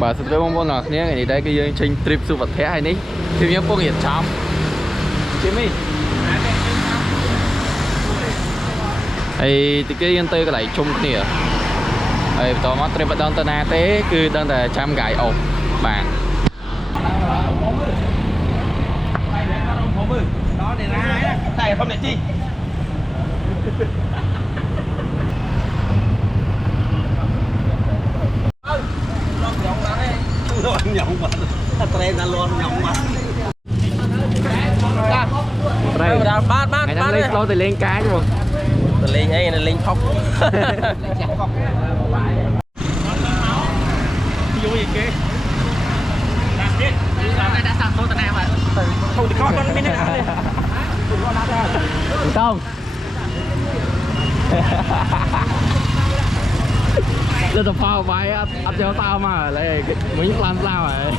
bà sẽ tới mong là nhé ngày đây cái trình trip sự vật thế hay ní thì nhớ phong nhiệt chóng chứ mi thì cái yên tây cái này chung cái này ấy tao mất trip đang tên na thế cứ đang là trăm gái ổn bạn đó để ra này không để chi nhộng mà tren ra luôn nhộng mà đây ngày năm lên lâu thì lên cá chứ từ lên hay là lên khóc vô gì kia đã sạc tôi tận nào mà không thì con biết thế nào không giờ tập phao bài áp cho tao mà lại mới làm sao mà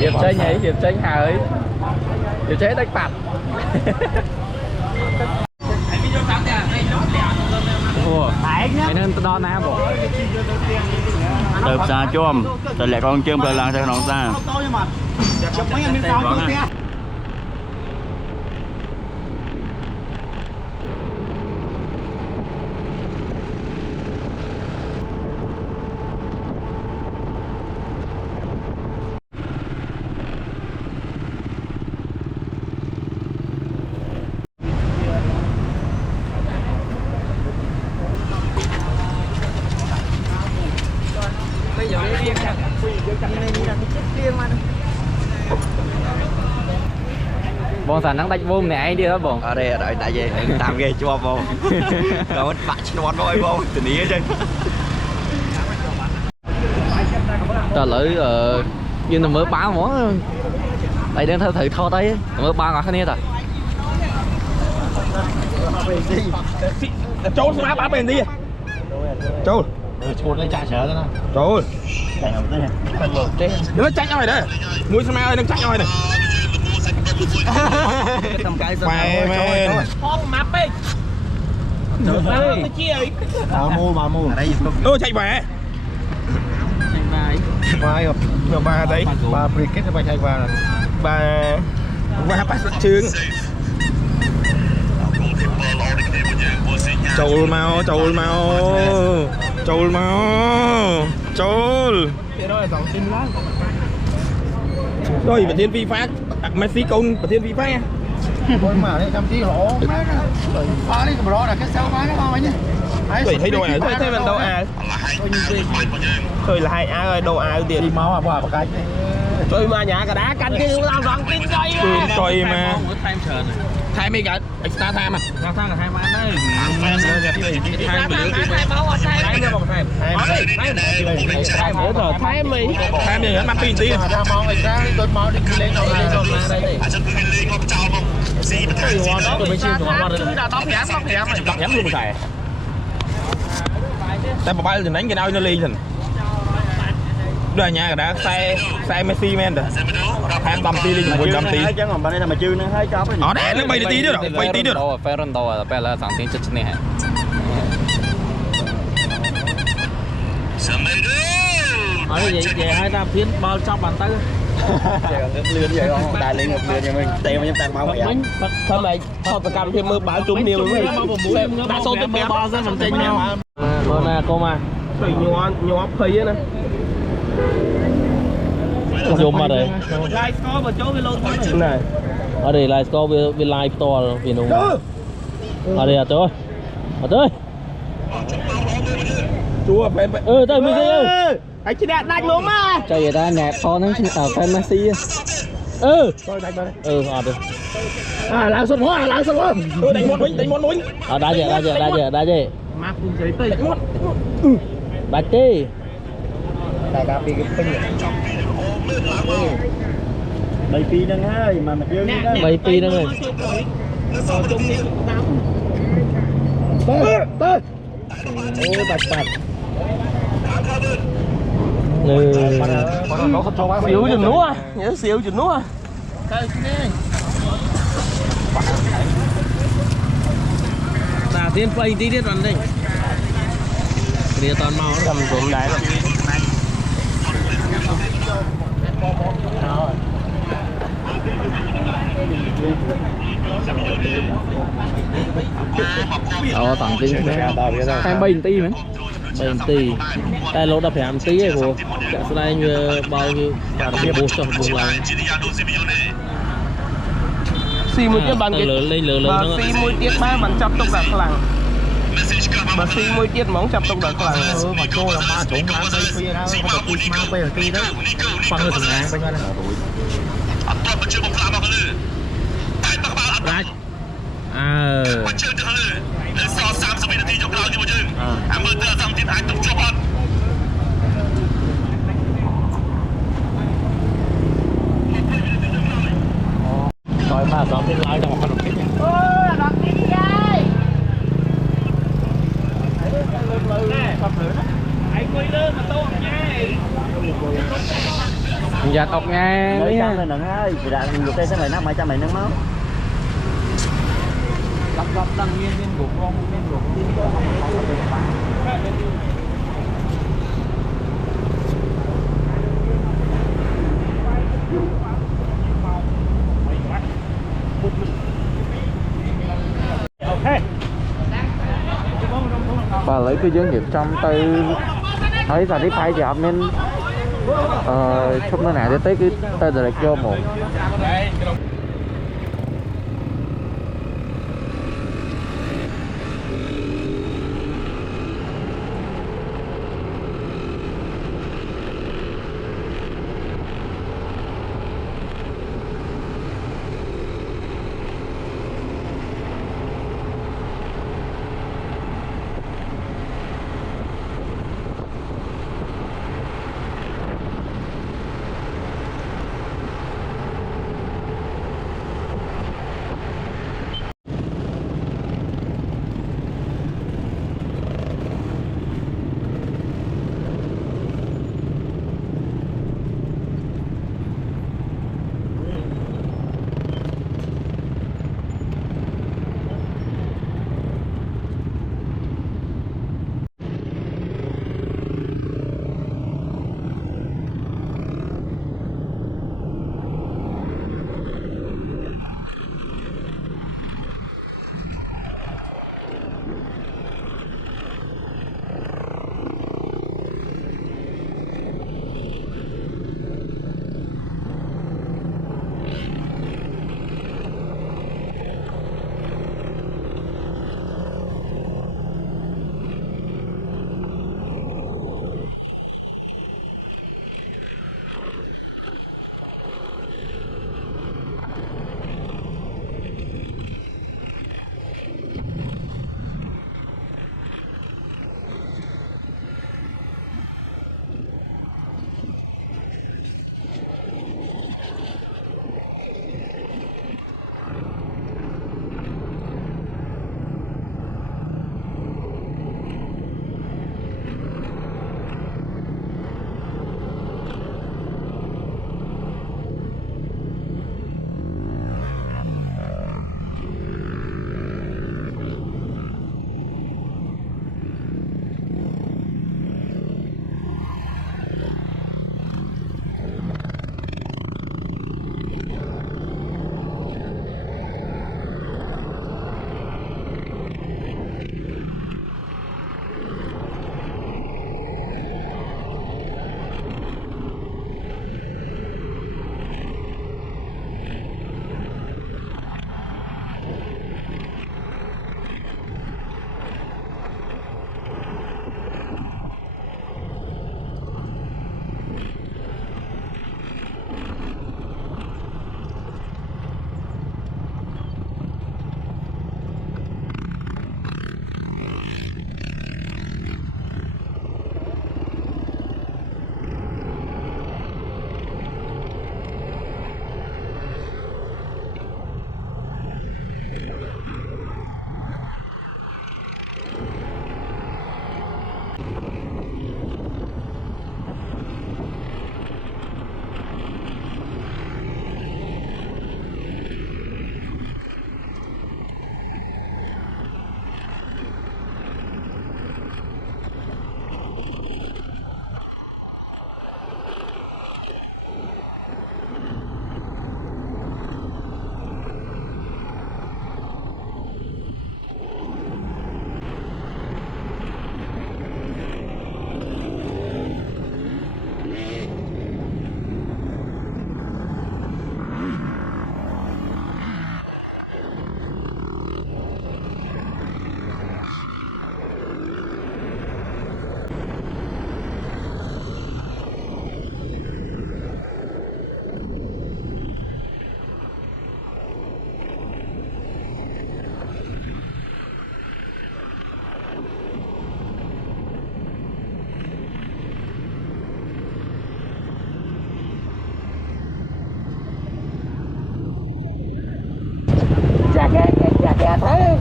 Điệp tranh ấy, điệp tranh Hà ấy điệp chế đánh phạt ủa, mày nên đo nam bộ từ xa chôm từ lẹ con chôm từ làng sang nón xa bọn sản năng đánh vôm này anh đi đó bọn ở đây đợi tại về tạm ghê cho vô có bạn cho nói vô tình ý chứ ta lấy như là mới báo món đây đang thử thò đây mới ba ngọt thế này trốn má bả bền đi trốn trốn lấy chạy sợ đó trốn chạy không tới đừng có tránh nhau này đấy mũi sao ơi đừng tránh nhau này mày mày con mập đi bà mua ở đây tôi chạy về vai rồi ba đấy bà cricket bà chạy vào ba bắt trương trồi mau trồi mau trồi mau trồi rồi bản thiên phi phát Messi công bản thiên phi phát nha mà đây 100 kg lỗ phá đi cái đó là cái sao phá nó bao nhá tôi thấy đồ à tôi thấy mình đồ à tôi là hai áo rồi đồ à tiền đi máu à bà cái tôi mà nhà cả đá canh cái lao răng tin coi mà thay mấy cái extra time à extra là hai má đấy thay bữa rồi thay mì thay mì ăn tiền tí ra món extra tôi máu đi lên đâu đây tôi mới chiên tụi nó đập nhắm luôn mà xài tại bà bay thì đánh cái nào nó ly thành đời nhà đã sai Messi men rồi 200 tí đi 100 tí chứ còn bên đây là mà chưa nó thấy chó ở đây nó bay tí nữa rồi bay tí nữa rồi Ferrando là là sản tiếng chất này ở đây về hai ta phiến bao trong bàn tay lươn vậy không tài lên ngập lươn nhà mình tiền mà tặng bao vậy thôi mày thôi phải cầm thêm mưa bão trúng nhiều mới đã số tiếp bé bao ra mình tên nhau cô mà nhỏ phì á nè dùng mà đây live score mà chỗ với lô này ở đây live score với live store vì nó ở đây à trời ơi chúa phải tới mình ơi anh chị đẹp đánh luôn mà trời người ta nhạc con nó ở fan Messi thôi đánh đây ở được làm sân hóa đánh món núi đá gì mà cùng giấy tây đánh món bạch đi tại cà phê cái pin bảy pi nâng hơi mà dương 7 pi nâng rồi xíu chừng núa, nhớ xíu chừng núa. Tà tiên play tí tiết vào đây. Kia toàn màu nó cầm xuống đáy rồi. Tặng tí hai bình tí mấy bình tí tay lỗ đập phải làm tí ấy của cả số này như bao nhiêu cả nó bố cho bố lại xì mũi tiết bàn cái lớn xì mũi tiết ba bàn chập tốc đạn khẳng mà xì mũi tiết móng chập tốc đạn khẳng mà trôi là ma trốn mang đây phía nào không phải tí mang bây giờ tí đấy phân được từng ngàn bên ngoài này rồi mà dọn lên lại trong một con đục giặt ốc nghe Mới chăm lên nặng ơi, vì đã được đây sẽ mày nắp mày cho mày nâng máu. lắp đăng nguyên gục con nguyên gục bà lấy cái doanh nghiệp trong tay ấy là đi phải dọn nên trong nơi này để tới cái tay là cho một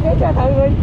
cái cha thử đi.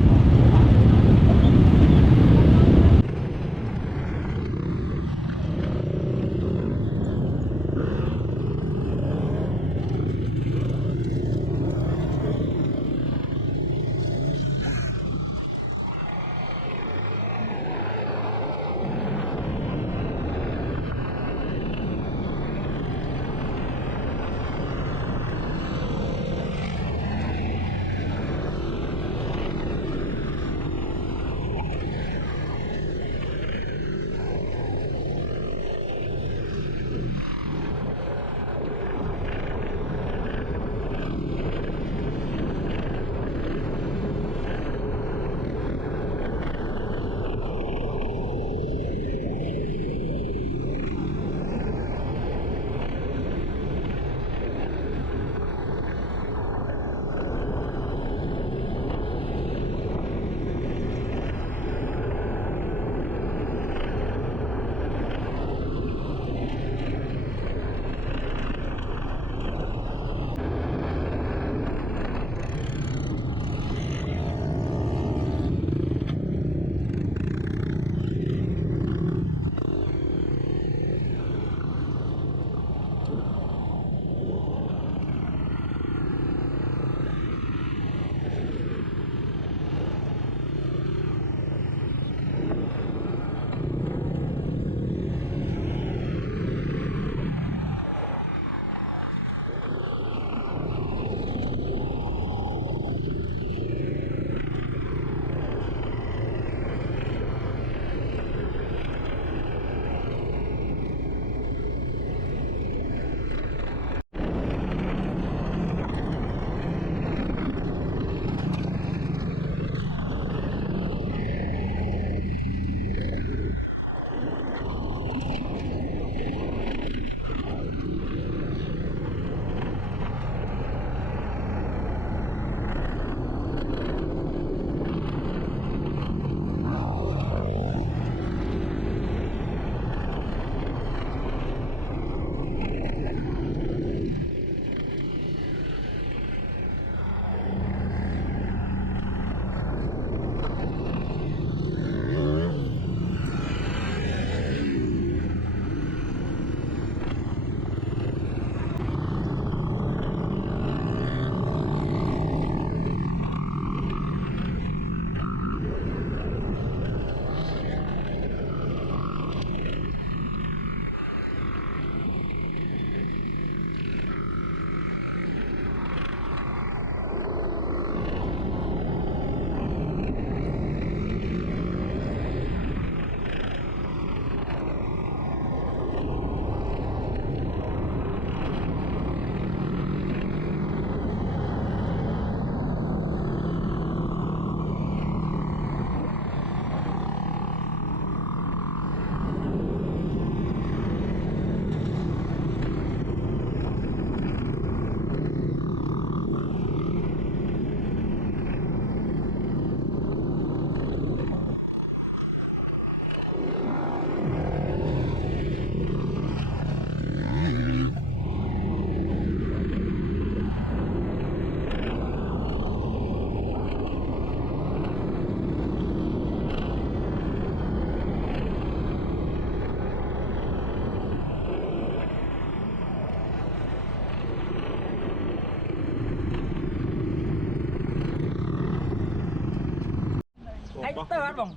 Tớ ăn bông.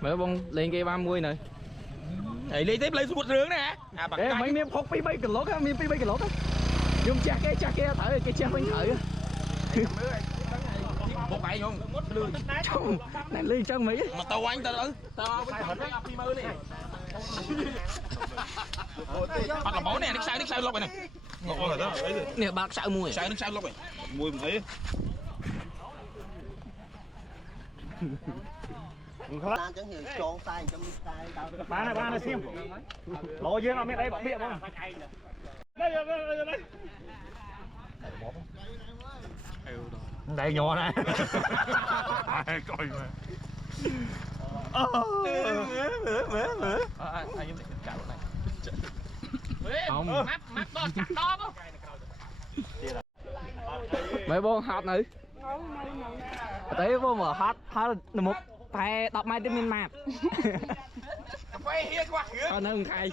Mấy bông lên cây 30 này. Thầy lấy tiếp lấy một rướng nè. À bằng cái. Mấy miếng phốt pi bay cái lốt á, miếng pi bay cái lốt á. Dùng cha cái thở cái cha bánh thở. Một bài không? Trong này lên trong Mỹ. Mà tao anh tao tao phải hỏi cái phi mơ này. Bắt là bó nè, nước sai lốc này. Ngon rồi đó. Nè bác sao mùi. Sai nước sai lốc này. Mùi một ấy. Chẳng hiểu trộn tay trong tay tao. Ba này xem. Lộ dương ở bên đây bọc miệng không? Đây. Đây nhỏ này. Coi mà. Anh em cạo này. không mắt đo chặt đo không mấy bông hạt này tới bông mà hạt một phải đọc mai tới miên mạt nó khai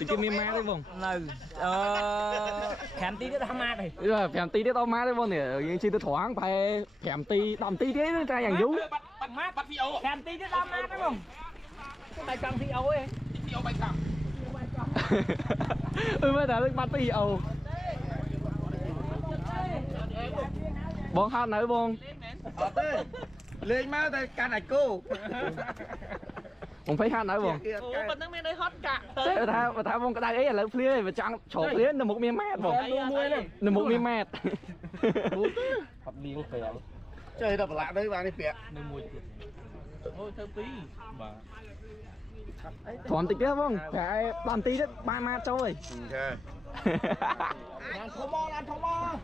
từ cái miên mạt đấy bông khám tí nữa tham ma này phèm tí đấy tao má đấy bông nè nhưng chi tôi thoáng phải phèm tí đầm tí thế nó ra dạng dú bắt phi ấu khám tí nữa tham ma đấy không bài cầm phi ấu ấy phi ấu bài cầm mới đã bắt tí ấu bông hạt này bông lên má tay can này cô bông thấy hạt này bông mình đang đây hot cả thế mà thà bông cái đây ấy là phơi và trắng chổ phơi là một miếng mét bông là một miếng mét hợp điên phèo chơi đập lạ đấy bạn đi phẹt thôi thơm tí thoáng tịch đấy bông phải bàn tí đấy ba mát cho ơi ăn thô mo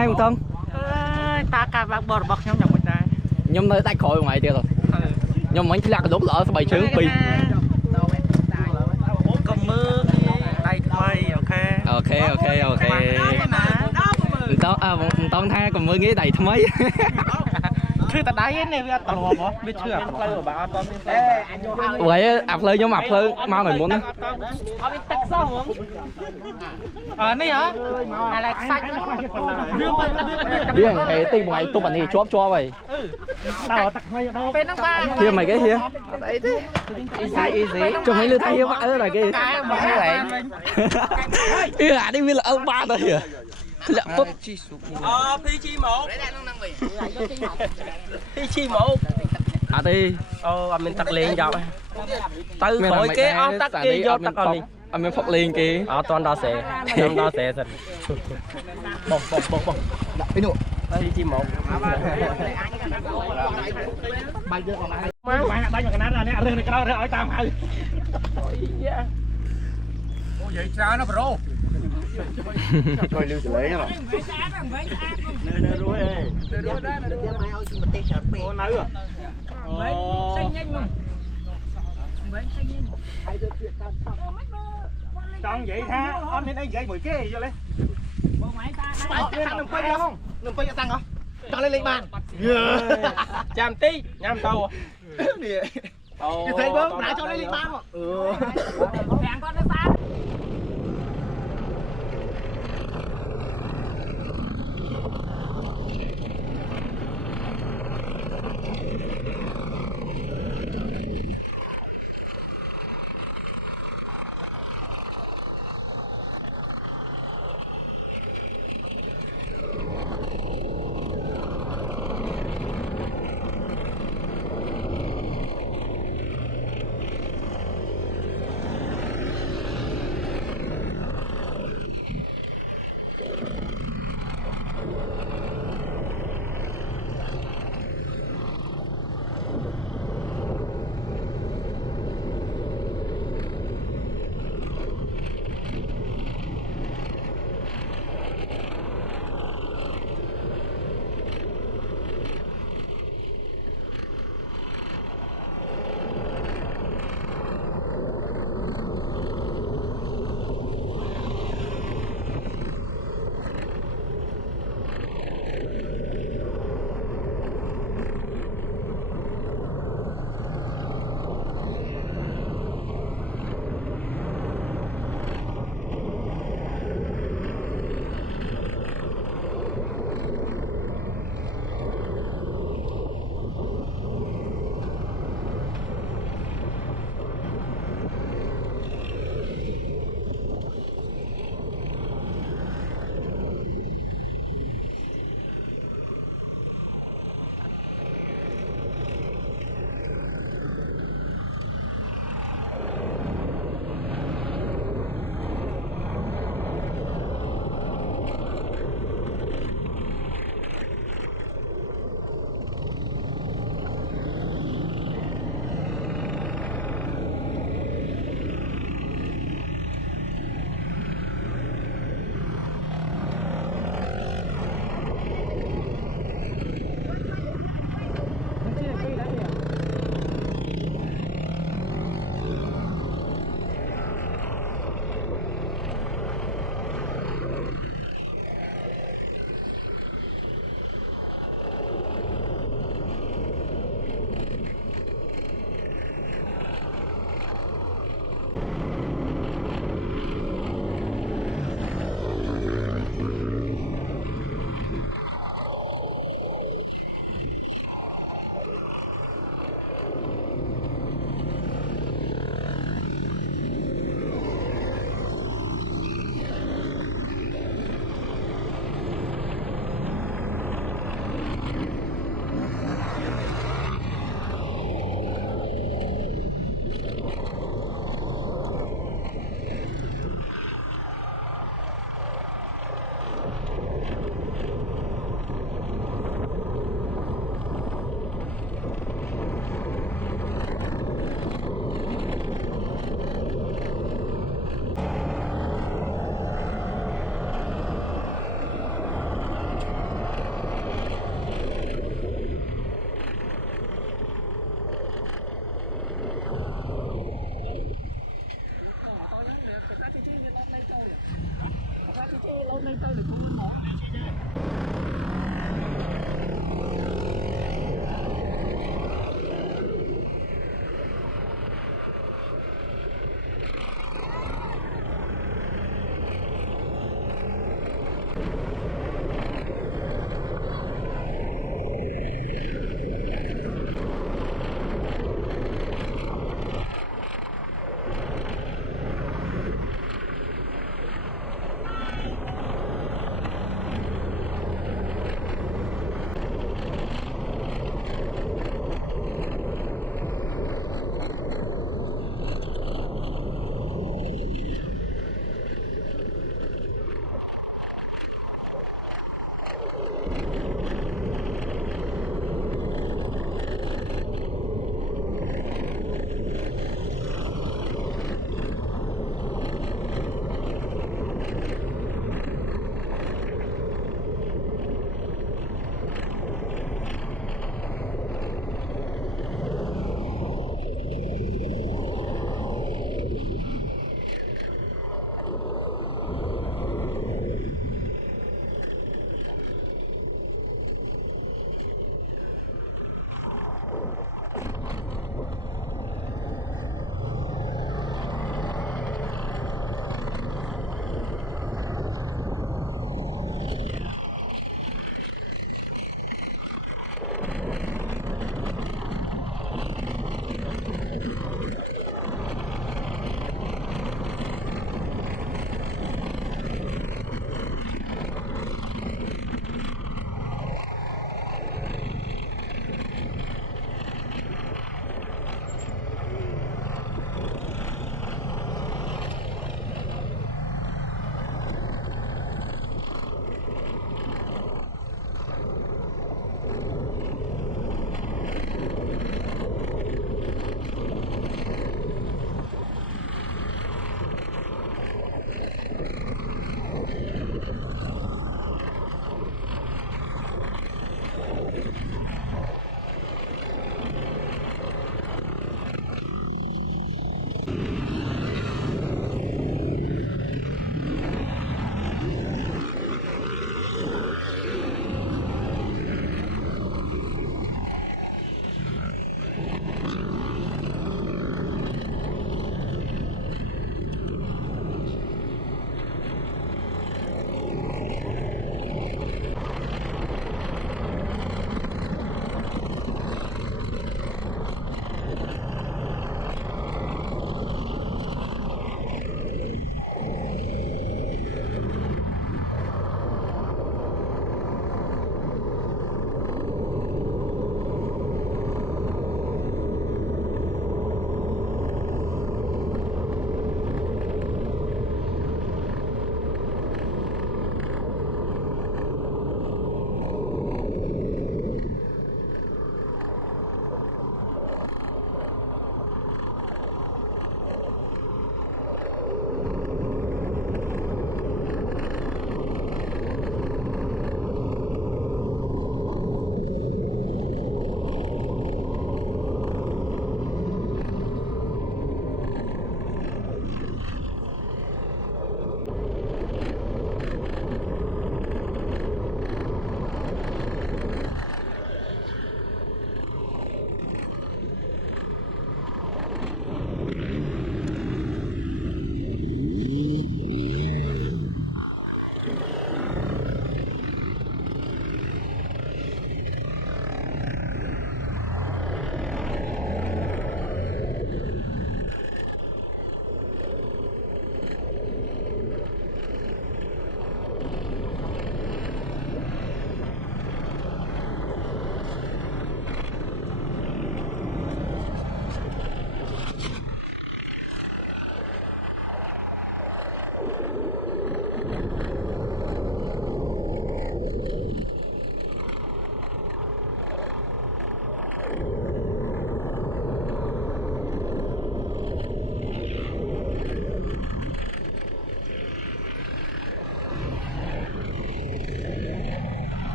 nay một thân ta cả bác bọt bọc nhau nhọc một trái nhóm nơi tách khỏi ngoài kia rồi nhóm mấy lạc đốt lỡ bài trướng pin cầm mưa tay thay ok tao tha còn mới nghĩ đầy thằng mấyคือแต่ได้เนี่ยพี่ตลอดเหรอไม่เชื่อvậy ập lên nhóm ập lên mau mày muốn á เอาไปตักซ่อมนี่เหรออะไรซัก điên cái tim mày tụi mình thì chóp cho mày เป็นน้ำปลา kia mày cái kia cho mấy lứa thay vãi đó là cái cái là đi biết là ông ba rồi kìa lẹ tốt phi chi một phi chi một à đi mình tắt liền rồi từ khỏi cái tắt kia vô tắt còn anh mới phật liền kì toàn đo xe rồi bông cái nụ phi chi một bay vô còn lại bay vào cái nát là nè rừng cái đó rồi tam hai vậy sao nó pro coi lưu xử lý hả chọn vậy tha anh nên anh dậy 10 cái vô lấy đừng quay tăng không cho lên bàn chạm tí nhắm tàu như thế bớt nãy cho lên bàn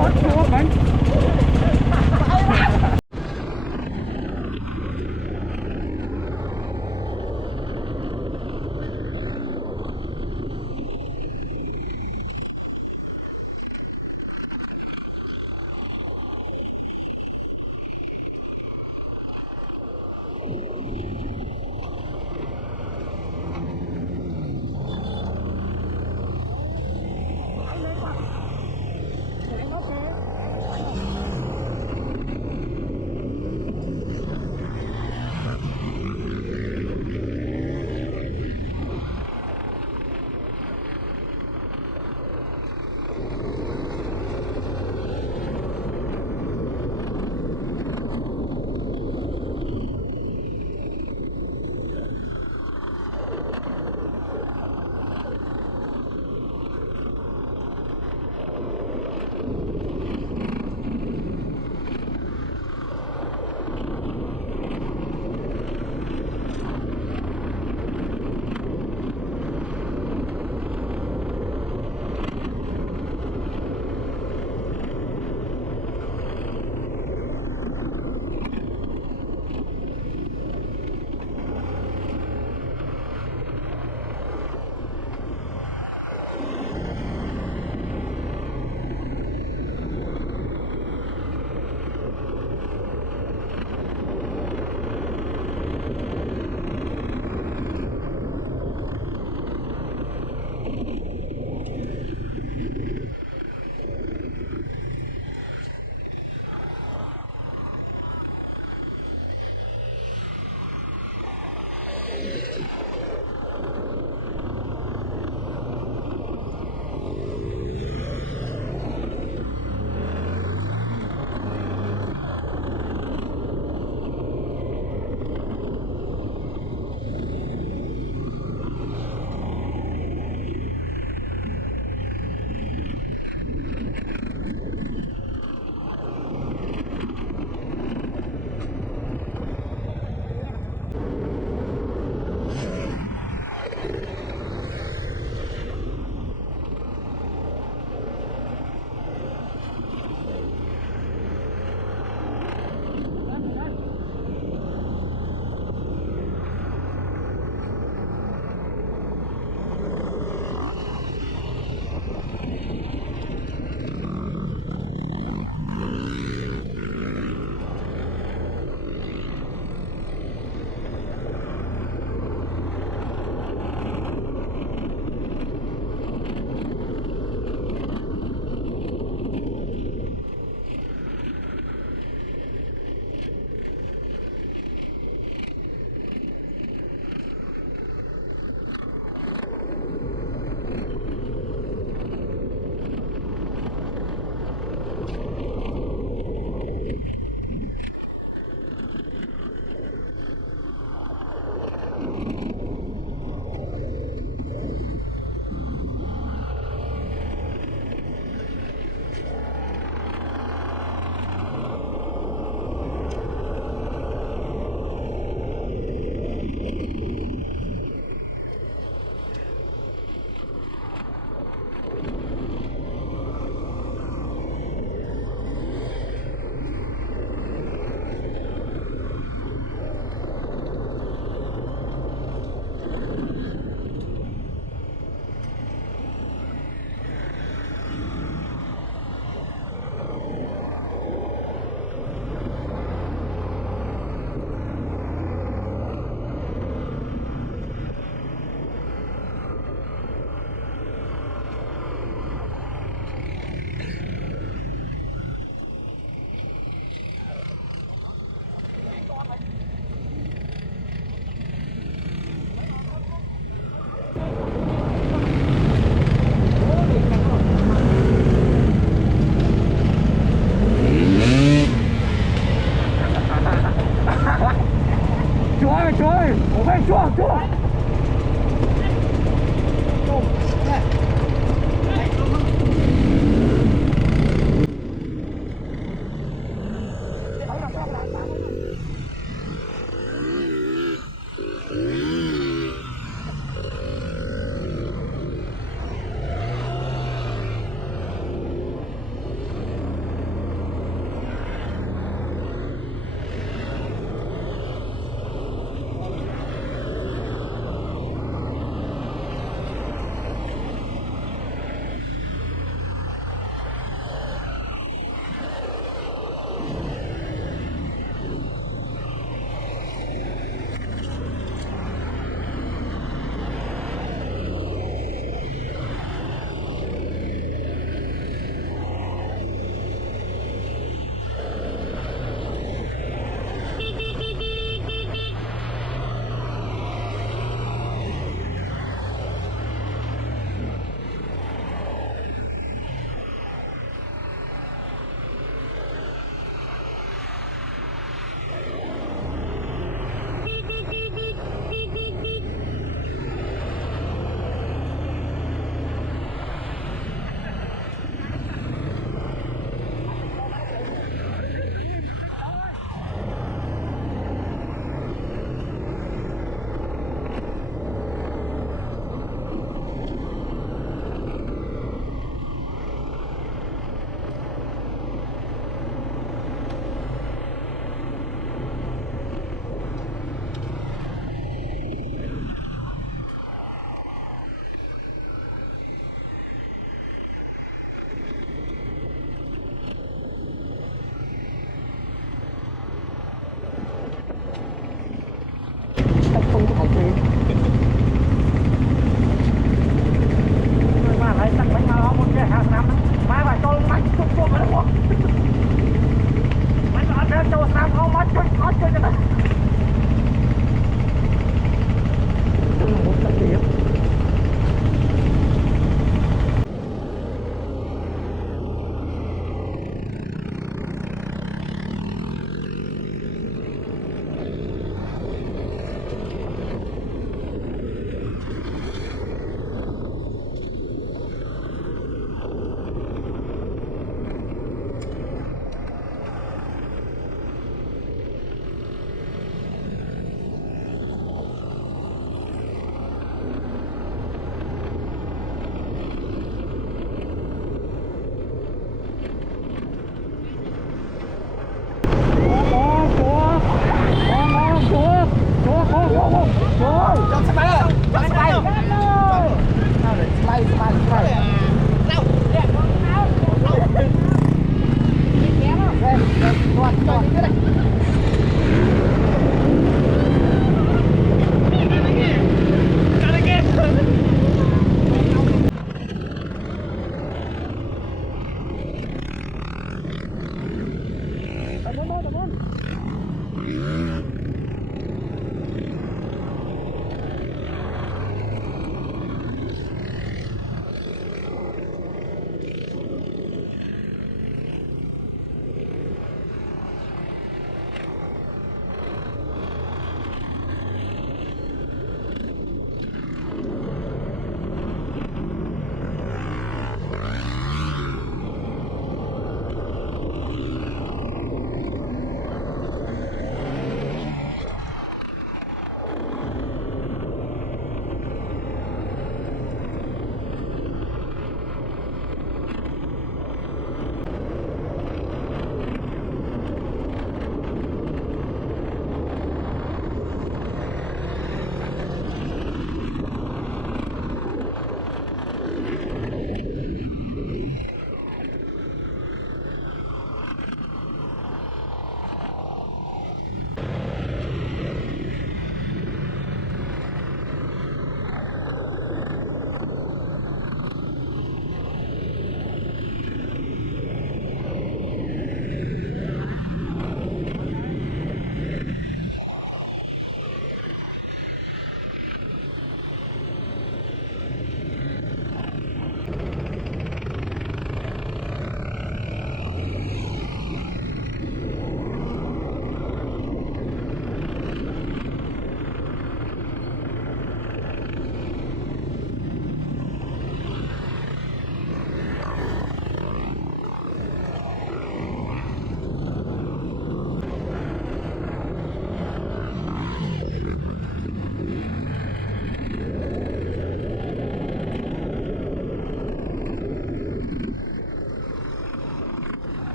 เ เ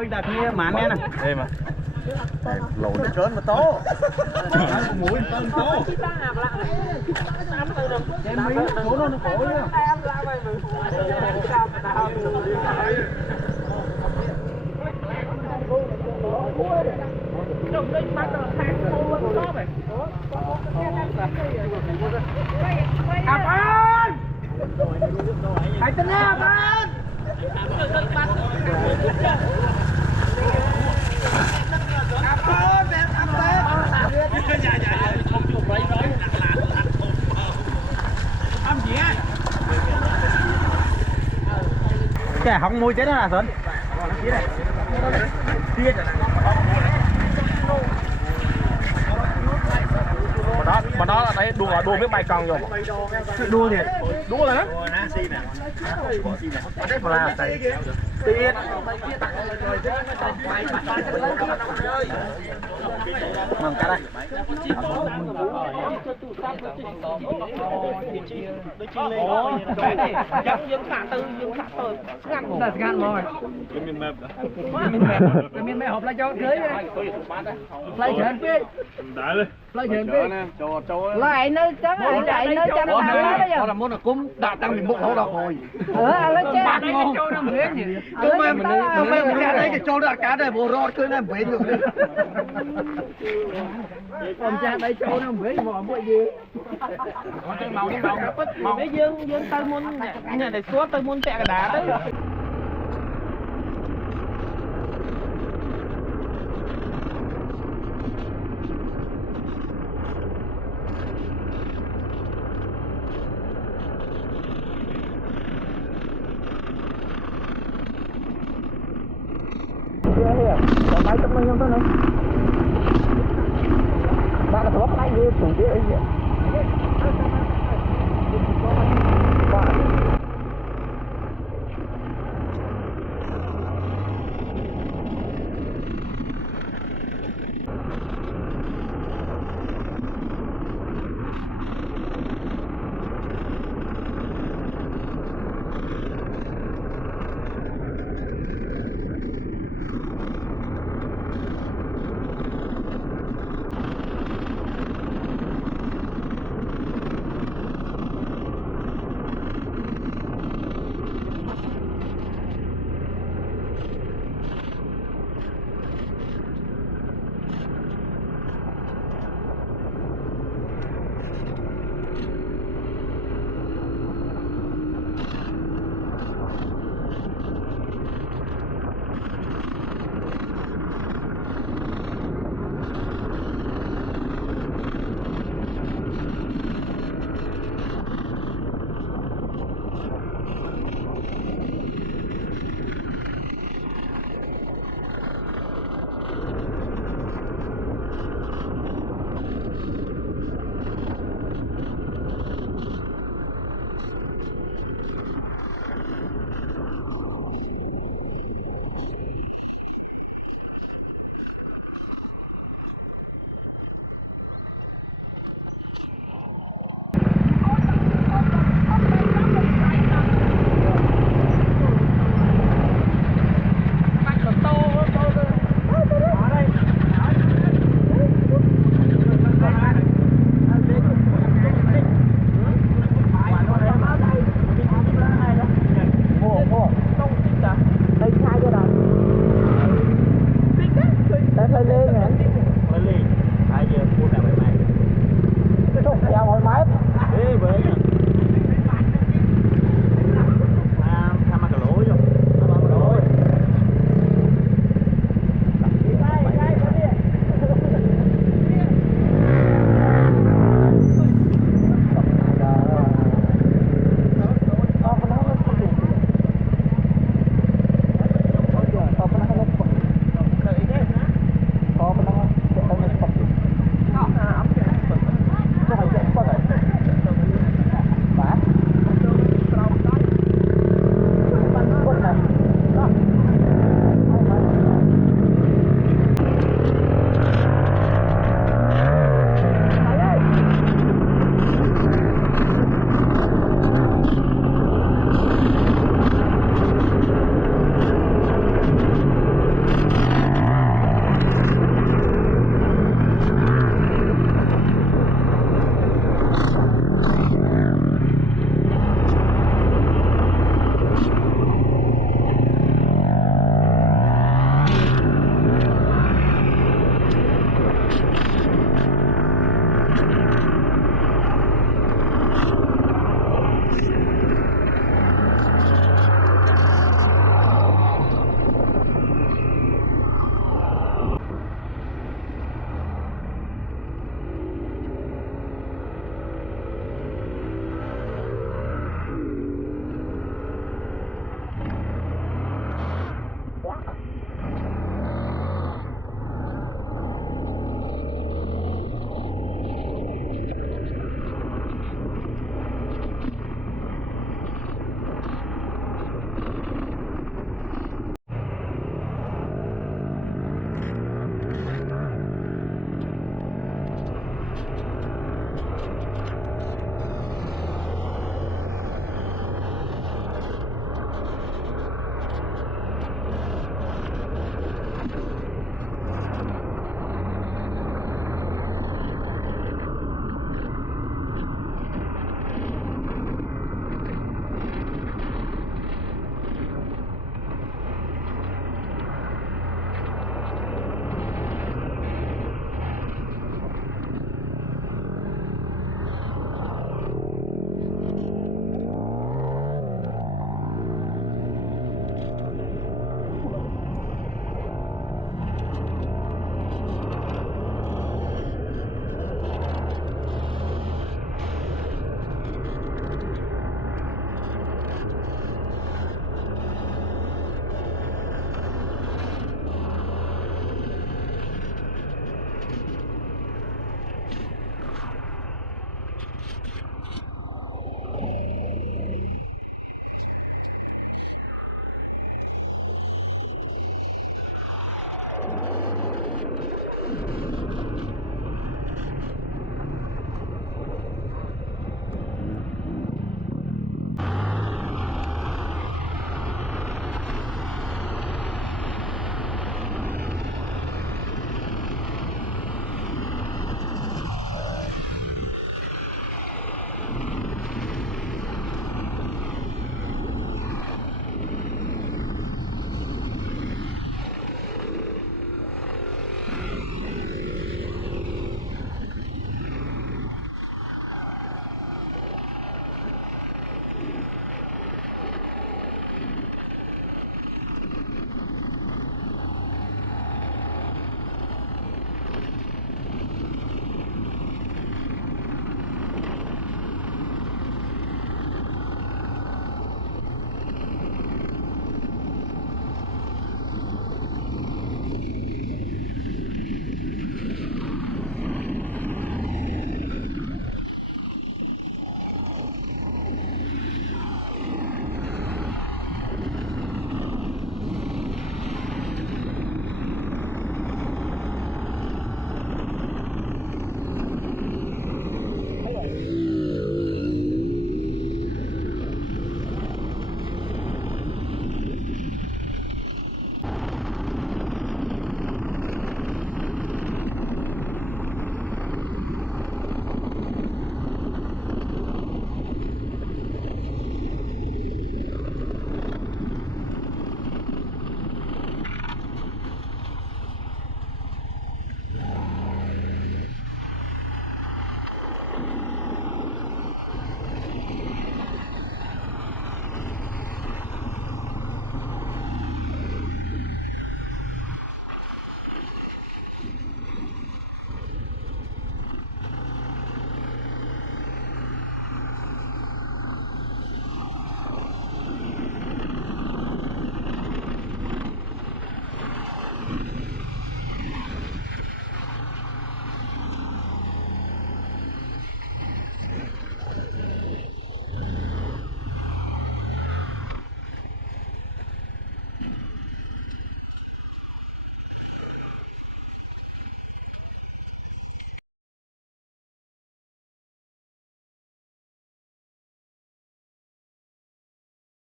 chơi đặt nghe mán nè đây mà lỗ nó trớn mà to mũi tôm to hãy tin nha bạn Kẻ hỏng môi chết đó là Tuấn. mà đó là đấy đua biết bay con rồi Đua thì đua là đấy mà là tại tiền. Mừng cả đây. Ngăn rồi. Miền mẹ hộp lại cho cưới đi. Lại chuyện đi. Lại chuyện đi. Lại nơi trắng lại nơi trắng nào đó giờ. Là muốn là cúng đã tăng mình bụng đâu rồi. Lấy chết. Bắt ngon. Tụi em ra đây cái chỗ đó cá đây bồ rót cứ này bể được đi. Còn cha đây chỗ nó bể vỏ bụi gì. màu Để dương tay muốn nhà để xuống tay muốn tẹt cái đá đấy. Còn bay trong mình không thôi này. Ba cái thốt bay đi xuống dưới ấy.